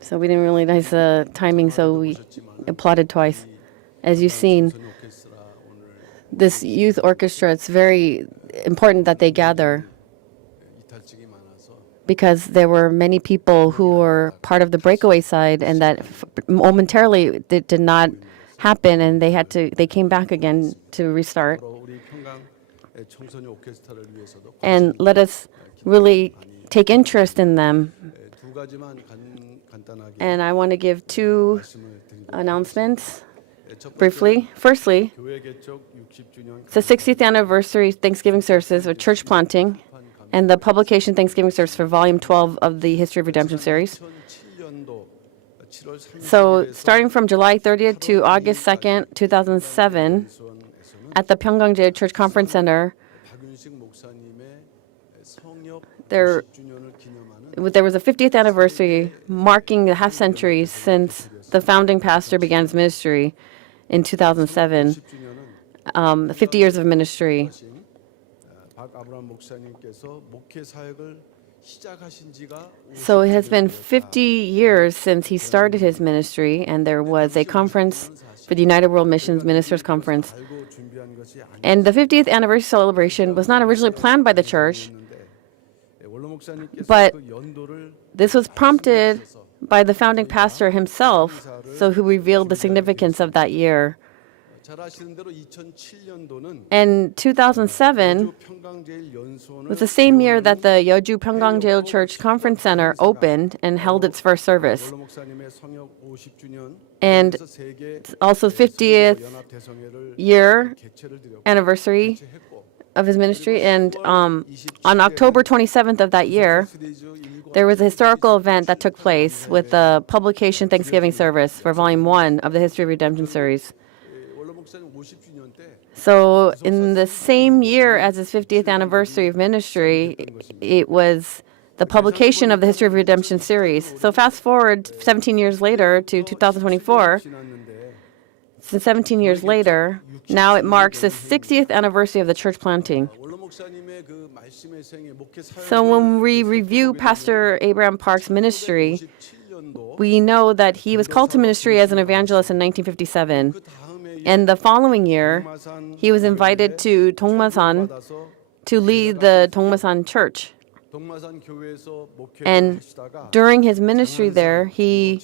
So we didn't realize the timing, so we applauded twice. As you've seen, this youth orchestra, it's very important that they gather because there were many people who were part of the breakaway side and that momentarily it did not happen and they came back again to restart. And let us really take interest in them. And I want to give two announcements briefly. Firstly, it's the 60th anniversary Thanksgiving services with church planting and the publication Thanksgiving service for Volume 12 of the History of Redemption series. So starting from July 30th to August 2nd, 2007, at the Pyungkang Church Conference Center, there was a 50th anniversary marking the half century since the founding pastor began his ministry in 2007, 50 years of ministry. So it has been 50 years since he started his ministry, and there was a conference for the United World Missions Ministers Conference. And the 50th anniversary celebration was not originally planned by the church, but this was prompted by the founding pastor himself, so who revealed the significance of that year. And 2007 was the same year that the Yeoju 평강제일 Church Conference Center opened and held its first service. And also 50th year anniversary of his ministry. And on October 27th of that year, there was a historical event that took place with the publication Thanksgiving service for Volume 1 of the History of Redemption series. So in the same year as his 50th anniversary of ministry, it was the publication of the History of Redemption series. So fast forward 17 years later to 2024. Since 17 years later, now it marks the 60th anniversary of the church planting. So when we review Pastor Abraham Park's ministry, we know that he was called to ministry as an evangelist in 1957. And the following year, he was invited to Dongmasan to lead the Dongmasan church. And during his ministry there, he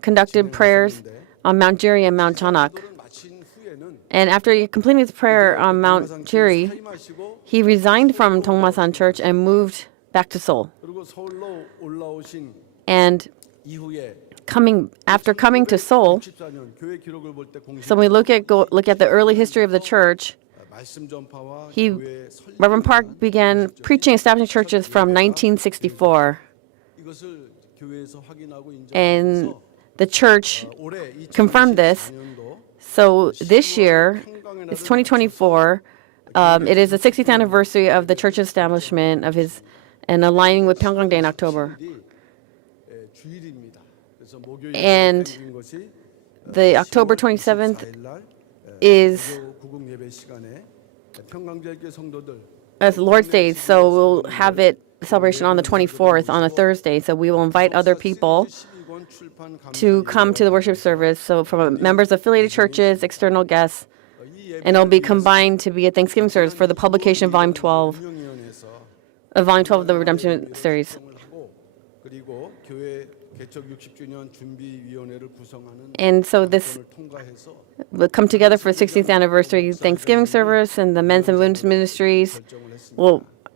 conducted prayers on Mount Jiri and Mount Janak. And after he completed his prayer on Mount Jiri, he resigned from Dongmasan church and moved back to Seoul. And after coming to Seoul, so when we look at the early history of the church, Reverend Park began preaching, establishing churches from 1964. And the church confirmed this. So this year, it's 2024. It is the 60th anniversary of the church establishment of his, and aligning with Pyungkang Day in October. And the October 27th is as Lord's Day, so we'll have it celebration on the 24th on a Thursday. So we will invite other people to come to the worship service. So from members of affiliated churches, external guests, and it'll be combined to be a Thanksgiving service for the publication of Volume 12 of the Redemption series. And so this will come together for 60th anniversary Thanksgiving service, and the men's and women's ministries,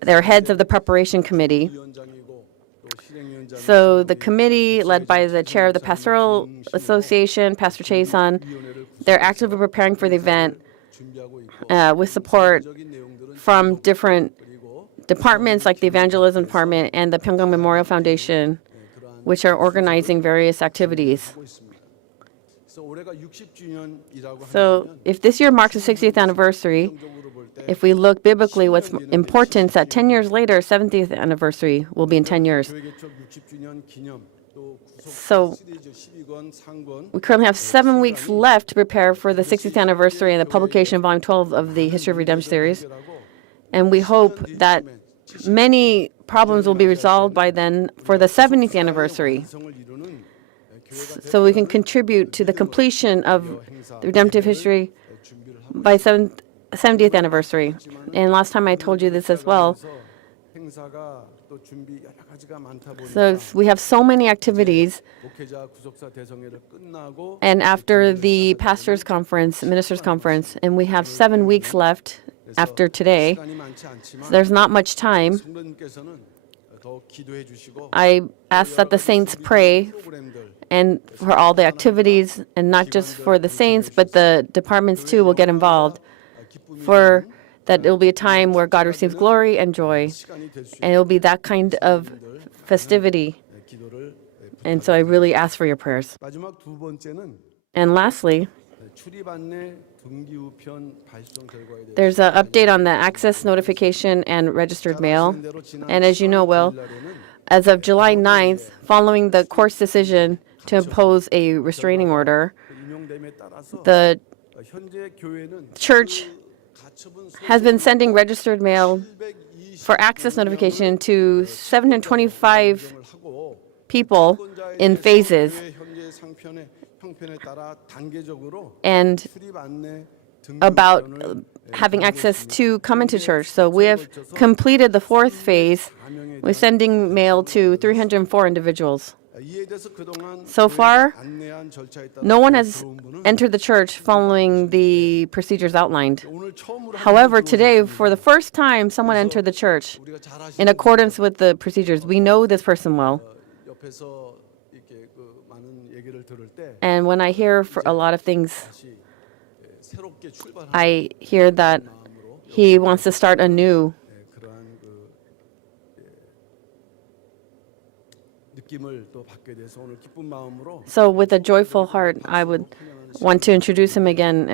they're heads of the preparation committee. So the committee, led by the chair of the Pastoral Association, Pastor Cheil, they're actively preparing for the event with support from different departments like the Evangelism Department and the Pyungkang Memorial Foundation, which are organizing various activities. So if this year marks the 60th anniversary, if we look biblically, what's important is that 10 years later, 70th anniversary will be in 10 years. So we currently have 7 weeks left to prepare for the 60th anniversary and the publication of Volume 12 of the History of Redemption series. And we hope that many problems will be resolved by then for the 70th anniversary, so we can contribute to the completion of the redemptive history by 70th anniversary. And last time I told you this as well. So we have so many activities, and after the pastors' conference, ministers' conference, and we have 7 weeks left after today, so there's not much time. I ask that the saints pray and for all the activities, and not just for the saints, but the departments too will get involved, for that it will be a time where God receives glory and joy, and it will be that kind of festivity. And so I really ask for your prayers. And lastly, there's an update on the access notification and registered mail. And as you know well, as of July 9th, following the court's decision to impose a restraining order, the church has been sending registered mail for access notification to 725 people in phases, and about having access to come into church. So we have completed the 4th phase. We're sending mail to 304 individuals. So far, no one has entered the church following the procedures outlined. However, today, for the first time, someone entered the church in accordance with the procedures. We know this person well. And when I hear for a lot of things, I hear that he wants to start anew. So with a joyful heart, I would want to introduce him again.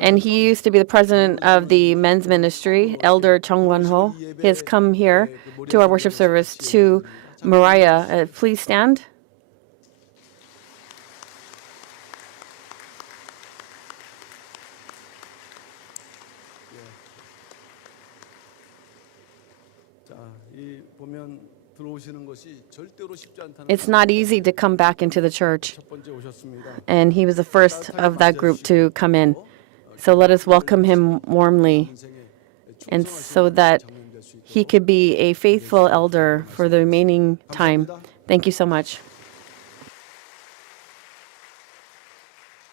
And he used to be the president of the men's ministry, Elder Chung Won-ho. He has come here to our worship service. To Mariah, please stand. It's not easy to come back into the church, and he was the first of that group to come in. So let us welcome him warmly, and so that he could be a faithful elder for the remaining time. Thank you so much.